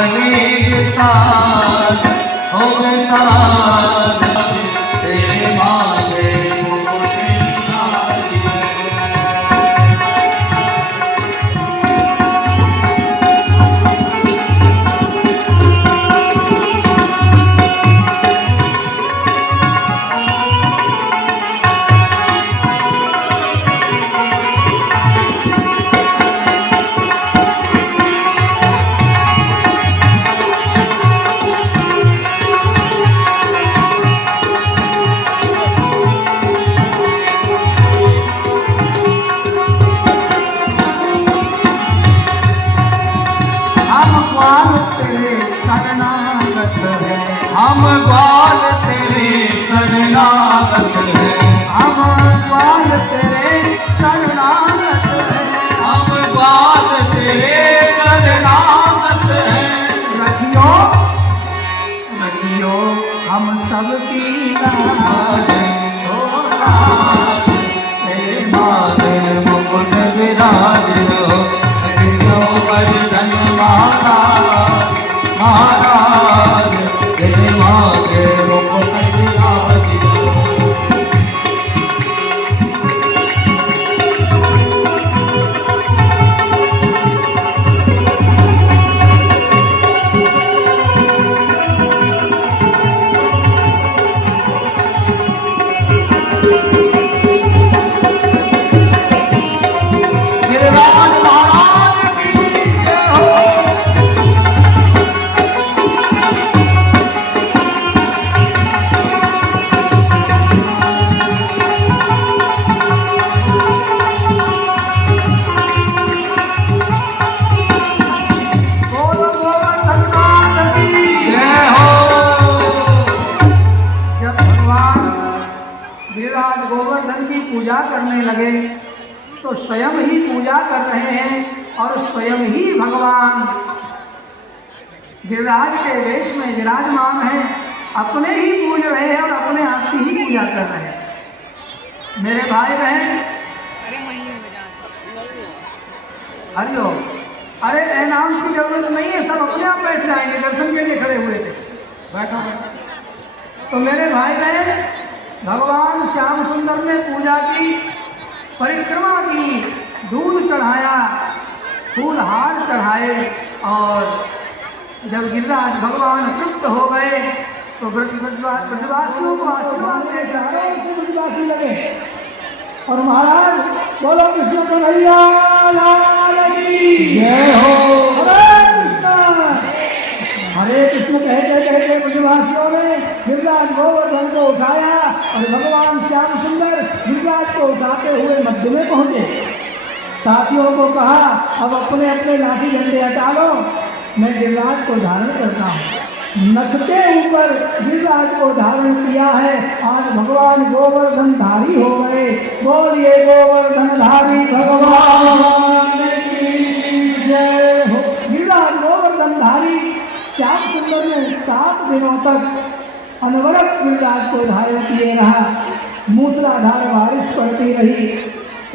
बने साथ हो गए साथ तेरे मांगे हम ग्वाल तेरे शरणागत है हम ग्वाल तेरे शरणागत है हम ग्वाल तेरे शरणागत है रखियो रखियो हम सबकी लाज हो लाज तेरे माथे मुकुट विराज लो रखियो वर्धन महाराज महाराज तेरे माथे मुकुट विराज लो गिरिराज महाराज की जय हो। बोलो गोवर्धन नाथ की जय हो। जब भगवान गिरिराज गोवर्धन की पूजा करने लगे तो स्वयं ही पूजा कर रहे हैं और स्वयं ही भगवान गिरिराज के वेश में विराजमान हैं, अपने ही पूज रहे हैं और अपने आप की ही पूजा कर रहे हैं। मेरे भाई बहन हरिओम, अरे अनाउंस की जरूरत नहीं है, सब अपने आप बैठ जाएंगे, दर्शन के लिए खड़े हुए थे, बैठो बैठो। तो मेरे भाई बहन, भगवान श्याम सुंदर ने पूजा की, परिक्रमा की, दूध चढ़ाया, फूल हार चढ़ाए और जब गिरिराज भगवान तृप्त हो गए तो ब्रजवासियों को आशीर्वाद दे, चारों ओर से ब्रजवासी लगे और महाराज बोलो कृष्ण कन्हैया लाल की जय हो। हरे कृष्ण कहते कहते ब्रजवासियों ने गिरिराज गोवर्धन को उठाया और भगवान श्याम सुंदर गिरिराज को उठाते हुए मध्य में पहुंचे। साथियों को कहा अब अपने अपने लाठी डंडे हटा लो, मैं गिरिराज को धारण करता हूँ। नख के ऊपर गिरिराज को धारण किया है, आज भगवान गोवर्धन धारी हो गए। बोलिए गोवर्धन धारी भगवान की जय हो। गिरिराज गोवर्धन धारी श्याम सुंदर ने 7 दिनों तक अनवरत गिरिराज को धारण किए रहा। मूसलाधार बारिश पड़ती रही,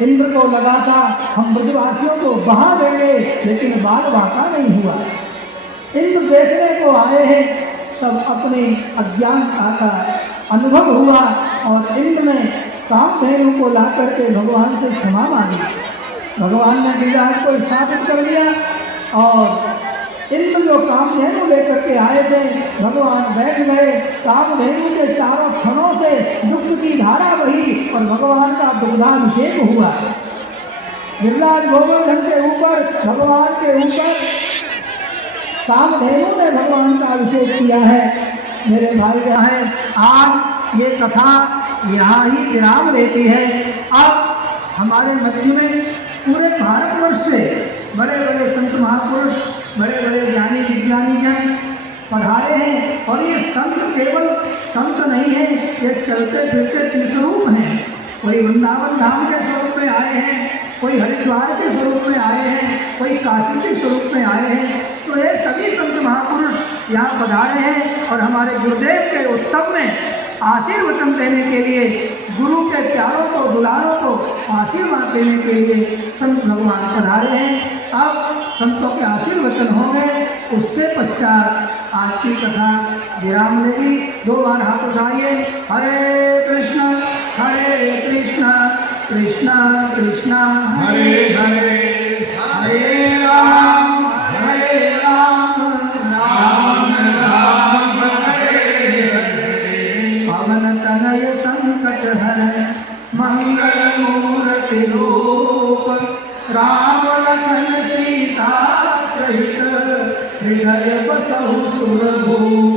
इंद्र को लगा था हम ब्रजवासियों को बहा देंगे, लेकिन बाल बाका नहीं हुआ। इंद्र देखने को आए हैं, तब अपनी अज्ञानता का अनुभव हुआ और इंद्र ने कामधेनु को ला करके भगवान से क्षमा मांगी। भगवान ने गिरिराज को स्थापित कर दिया और इंद्र जो कामधेनु लेकर के आए थे, भगवान बैठ गए। कामधेनु के चारों थनों से दुग्ध की धारा बही और भगवान का दुग्धाभिषेक हुआ। गिरिराज गोवर्धन के ऊपर, भगवान के ऊपर कामधेनु ने भगवान का अभिषेक किया है। मेरे भाई बहन, आज ये कथा यहाँ ही विराम लेती है। अब हमारे मध्य में पूरे भारतवर्ष से बड़े बड़े संत महापुरुष, बड़े बड़े ज्ञानी विज्ञानी जन पढ़ाए हैं और ये संत केवल संत नहीं है, ये चलते फिरते तीर्थरूप हैं। कोई वृंदावन धाम के स्वरूप में आए हैं, कोई हरिद्वार के स्वरूप में आए हैं, कोई काशी के स्वरूप में आए हैं। तो ये सभी संत महापुरुष यहाँ पधारे हैं और हमारे गुरुदेव के उत्सव में आशीर्वचन देने के लिए गुरु के प्यारे प्यारों को दुलारों को आशीर्वाद देने के लिए संत भगवान पधारे हैं। अब संतों के आशीर्वचन होंगे, उसके पश्चात आज की कथा विराम लेगी। 2 बार हाथ उठाइए। हरे कृष्ण कृष्ण कृष्ण हरे हरे, हरे राम राम राम हरे हरे। पवन तनय संकट हरण मंगल मूर्ति रूप, राम लखन सीता सहित हृदय बसहु सुरभूप।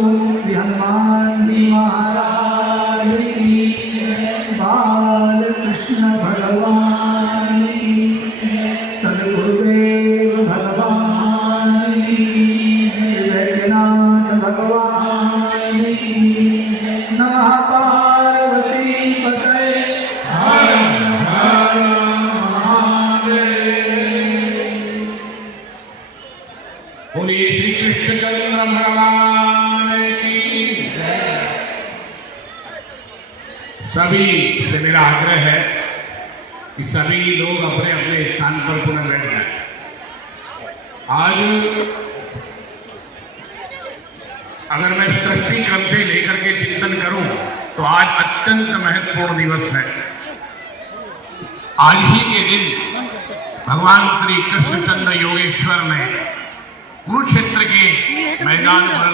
हनुमान जी महाराज की, बाल कृष्ण भगवान की, सद्गुरुदेव भगवान की, वैद्यनाथ भगवान की। नमः पार्वती पतये, हर हर महादेव। बोलिए श्री कृष्णचंद्र भगवान की जय। सभी से मेरा आग्रह है कि सभी लोग अपने अपने स्थान पर पुनः बैठ जाएं। आज अगर मैं सृष्टि क्रम से लेकर के चिंतन करूं तो आज अत्यंत महत्वपूर्ण दिवस है। आज ही के दिन भगवान श्री कृष्णचंद्र योगेश्वर ने कुरुक्षेत्र के मैदान पर